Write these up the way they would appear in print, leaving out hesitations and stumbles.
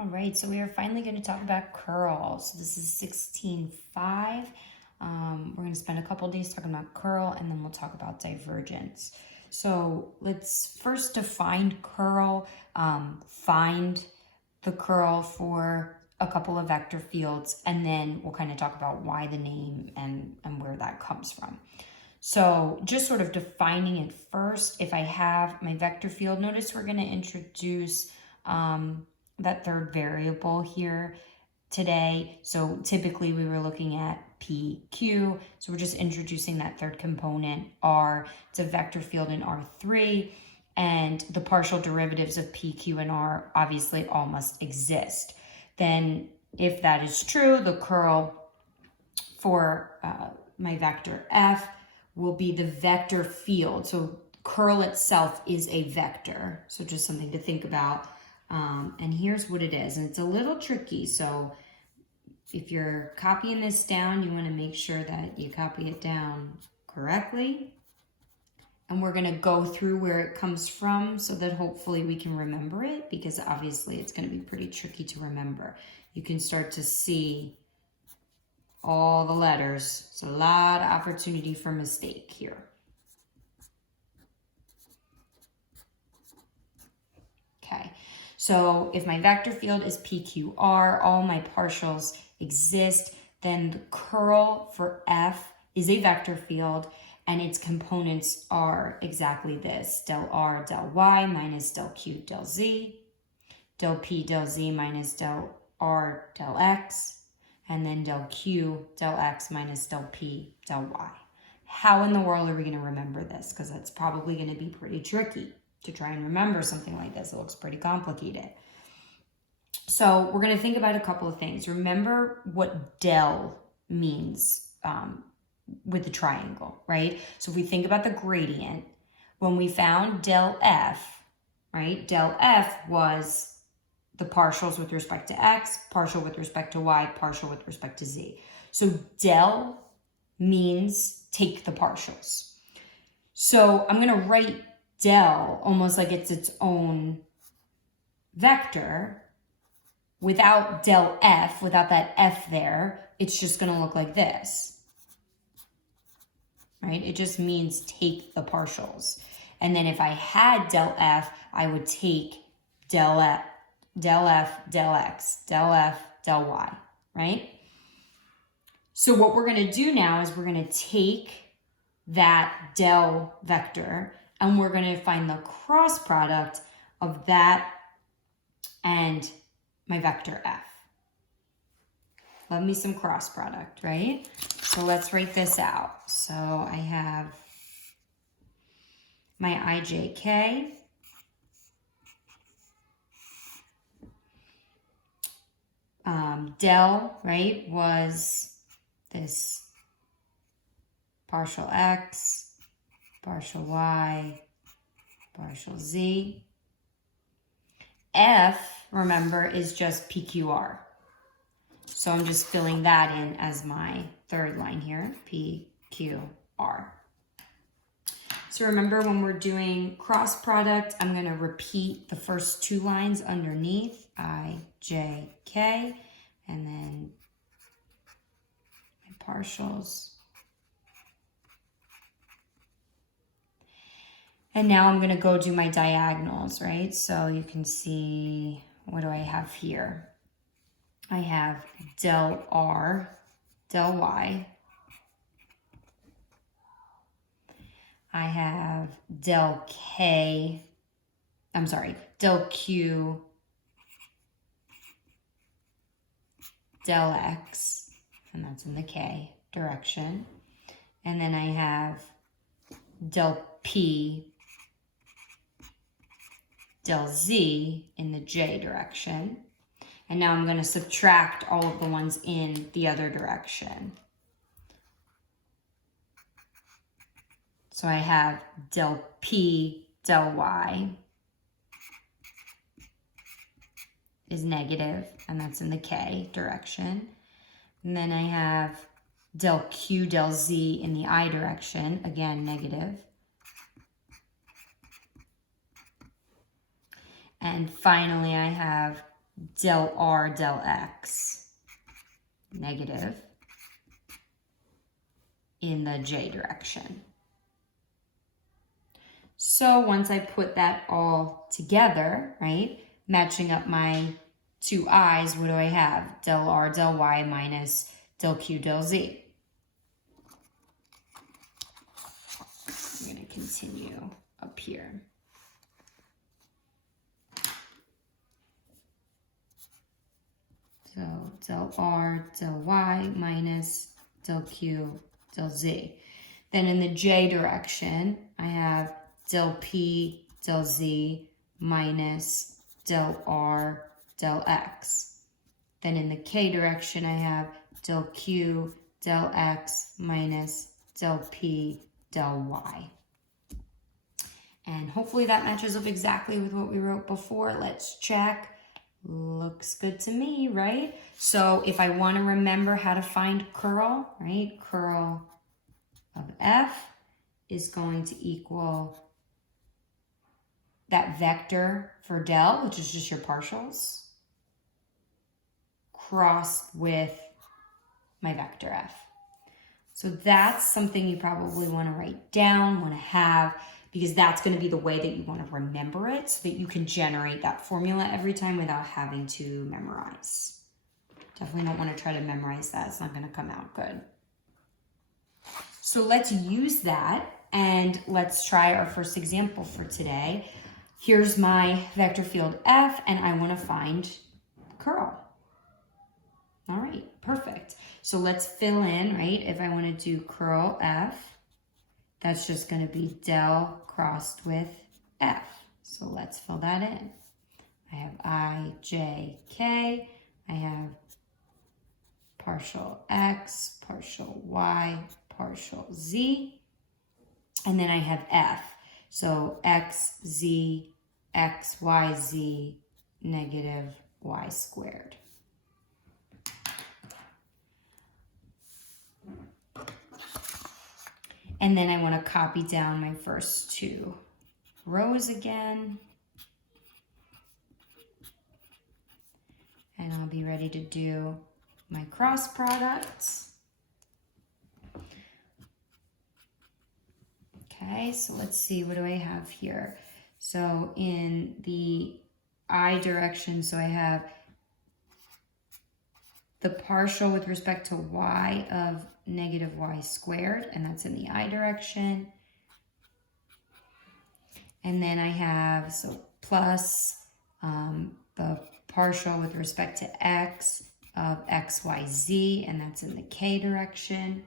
All right, so we are finally going to talk about curl. So this is 16.5. We're going to spend a couple days talking about curl, and then we'll talk about divergence. So let's first define curl, find the curl for a couple of vector fields, and then we'll kind of talk about why the name and where that comes from. So just sort of defining it first, if I have my vector field, notice we're going to introduce that third variable here today. So typically we were looking at PQ. So we're just introducing that third component, R. It's a vector field in R3. And the partial derivatives of PQ and R obviously all must exist. Then if that is true, the curl for my vector F will be the vector field. So curl itself is a vector. So just something to think about. And here's what it is. And it's a little tricky. So if you're copying this down, you want to make sure that you copy it down correctly. And we're going to go through where it comes from so that hopefully we can remember it, because obviously it's going to be pretty tricky to remember. You can start to see all the letters. So a lot of opportunity for mistake here. Okay. So if my vector field is PQR, all my partials exist, then the curl for F is a vector field, and its components are exactly this: del R, del Y minus del Q, del Z, del P, del Z minus del R, del X, and then del Q, del X minus del P, del Y. How in the world are we going to remember this? Because that's probably going to be pretty tricky to try and remember something like this. It looks pretty complicated. So we're going to think about a couple of things. Remember what del means with the triangle, right? So if we think about the gradient, when we found del F, right? Del F was the partials with respect to X, partial with respect to Y, partial with respect to Z. So del means take the partials. So I'm going to write del almost like it's its own vector. Without del F, without that F there, it's just going to look like this, right? It just means take the partials. And then if I had del F, I would take del F, del X, del F, del Y, right? So what we're going to do now is we're going to take that del vector and we're going to find the cross product of that and my vector F. Love me some cross product, right? So let's write this out. So I have my IJK. Del, right, was this partial X, partial Y, partial Z. F, remember, is just PQR. So I'm just filling that in as my third line here, PQR. So remember, when we're doing cross product, I'm going to repeat the first two lines underneath, I, J, K, and then my partials. And now I'm going to go do my diagonals, right? So you can see, what do I have here? I have del R, del Y. I have del K, I'm sorry, del Q, del X, and that's in the K direction. And then I have del P, del Z in the J direction. And now I'm going to subtract all of the ones in the other direction. So I have del P, del Y is negative, and that's in the K direction. And then I have del Q, del Z in the I direction, again, negative. And finally, I have del r del x, negative, in the j direction. So once I put that all together, right, matching up my two i's, what do I have? Del r del y minus del q del z. I'm going to continue up here. So del r del y minus del q del z. Then in the j direction, I have del p del z minus del r del x. Then in the k direction, I have del q del x minus del p del y. And hopefully that matches up exactly with what we wrote before. Let's check. Looks good to me, right? So if I want to remember how to find curl, right? Curl of f is going to equal that vector for del, which is just your partials, crossed with my vector f. So that's something you probably want to write down, want to have, because that's going to be the way that you want to remember it so that you can generate that formula every time without having to memorize. Definitely don't want to try to memorize that. It's not going to come out good. So let's use that and let's try our first example for today. Here's my vector field F and I want to find curl. All right, perfect. So let's fill in, right? If I want to do curl F, that's just going to be del crossed with F. So let's fill that in. I have I, J, K. I have partial X, partial Y, partial Z. And then I have F. So X, Z, X, Y, Z, negative Y squared. And then I want to copy down my first two rows again. And I'll be ready to do my cross products. Okay, so let's see, what do I have here? So in the I direction, so I have the partial with respect to y of negative y squared, and that's in the I direction. And then I have, so plus the partial with respect to x of xyz, and that's in the k direction.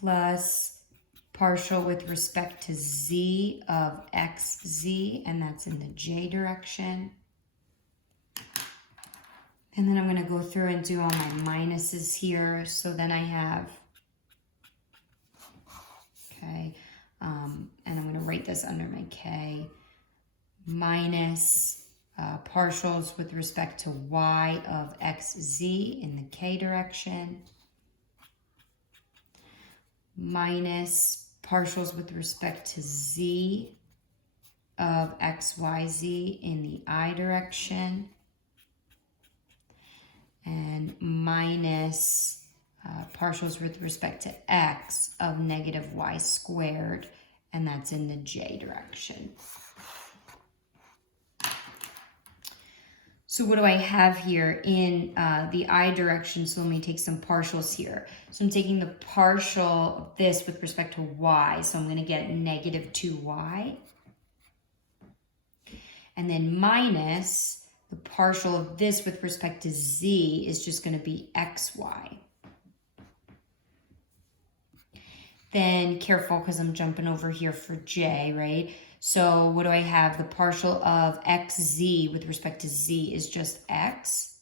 Plus partial with respect to z of xz, and that's in the j direction. And then I'm going to go through and do all my minuses here. So then I have, okay, and I'm going to write this under my k, minus partials with respect to y of xz in the k direction, minus partials with respect to z of xyz in the I direction, and minus partials with respect to x of negative y squared, and that's in the j direction. So what do I have here in the I direction? So let me take some partials here. So I'm taking the partial of this with respect to y. So I'm going to get negative 2y. And then minus the partial of this with respect to z is just going to be xy. Then careful because I'm jumping over here for j, right? So what do I have? The partial of xz with respect to z is just x.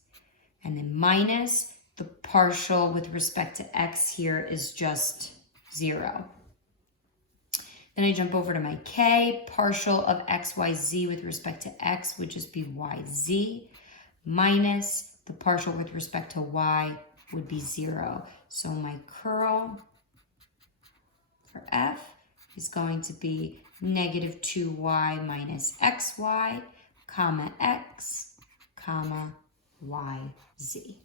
And then minus the partial with respect to x here is just 0. Then I jump over to my k. Partial of xyz with respect to x would just be yz. Minus the partial with respect to y would be 0. So my curl for f is going to be negative 2y minus xy comma x, comma y, z.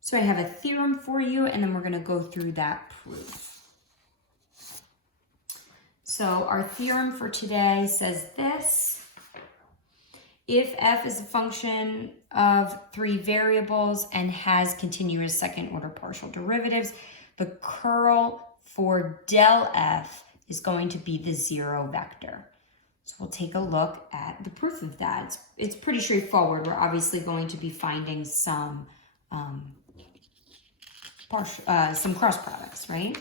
So I have a theorem for you, and then we're going to go through that proof. So our theorem for today says this. If f is a function of 3 variables and has continuous second order partial derivatives, the curl for del f is going to be the 0 vector. So we'll take a look at the proof of that. It's pretty straightforward. We're obviously going to be finding some cross products, right?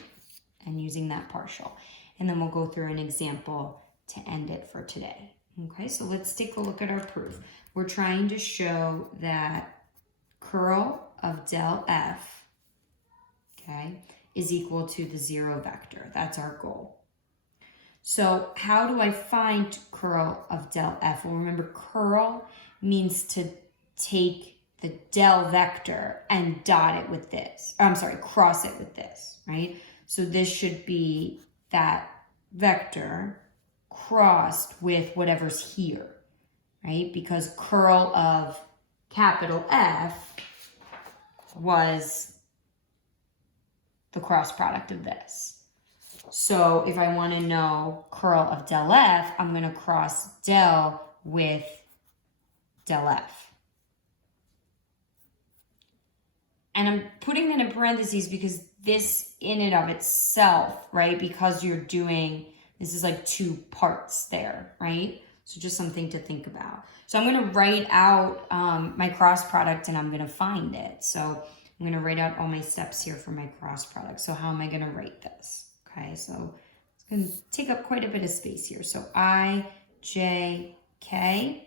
And using that partial. And then we'll go through an example to end it for today. Okay, so let's take a look at our proof. We're trying to show that curl of del f, okay, is equal to the 0 vector. That's our goal. So how do I find curl of del f? Well, remember, curl means to take the del vector and dot it with this. Cross it with this, right? So this should be that vector crossed with whatever's here, right? Because curl of capital F was the cross product of this. So if I want to know curl of del F, I'm going to cross del with del F. And I'm putting that in parentheses because this in and of itself, right? Because you're doing, this is like 2 parts there, right? So just something to think about. So I'm going to write out my cross product and I'm going to find it. So I'm going to write out all my steps here for my cross product. So how am I going to write this? Okay, so it's going to take up quite a bit of space here. So I, J, K.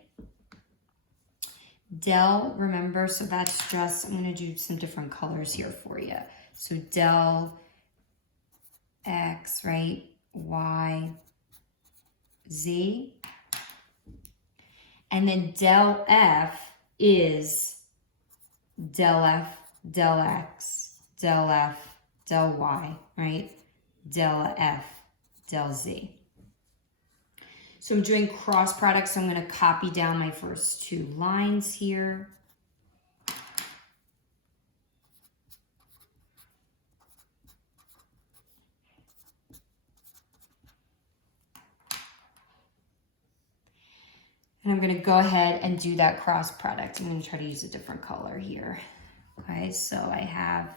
Del, remember, so that's just, I'm going to do some different colors here for you. So del X, right? Y, Z. And then del F is del F, del X, del F, del Y, right? Del F, del Z. So I'm doing cross products. So I'm going to copy down my first 2 lines here. And I'm going to go ahead and do that cross product. I'm going to try to use a different color here. Okay, so I have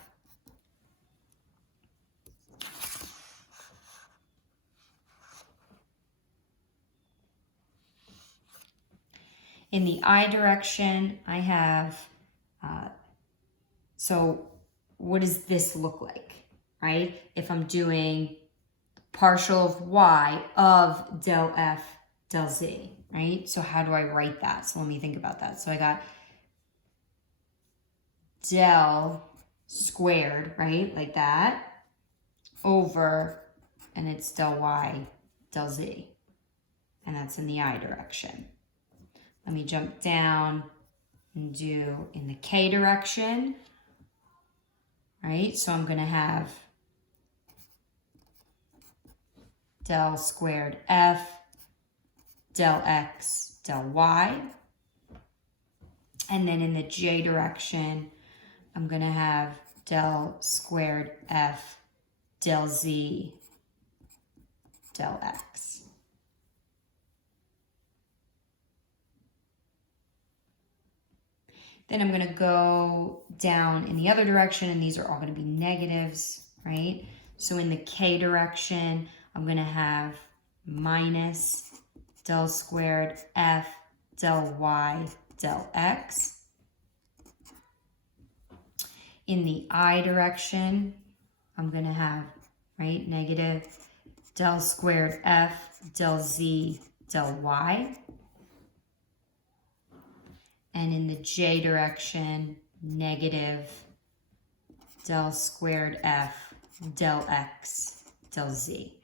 in the I direction, I have, so what does this look like, right? If I'm doing partial of y of del f del z, right? So how do I write that? So let me think about that. So I got del squared, right? Like that, over, and it's del y del z. And that's in the I direction. Let me jump down and do in the k direction, right? So I'm going to have del squared f, del x, del y. And then in the j direction, I'm going to have del squared f, del z, del x. Then I'm going to go down in the other direction, and these are all going to be negatives, right? So in the k direction, I'm going to have minus del squared f del y del x. In the I direction, I'm going to have, right, negative del squared f del z del y. And in the j direction, negative del squared f del x del z.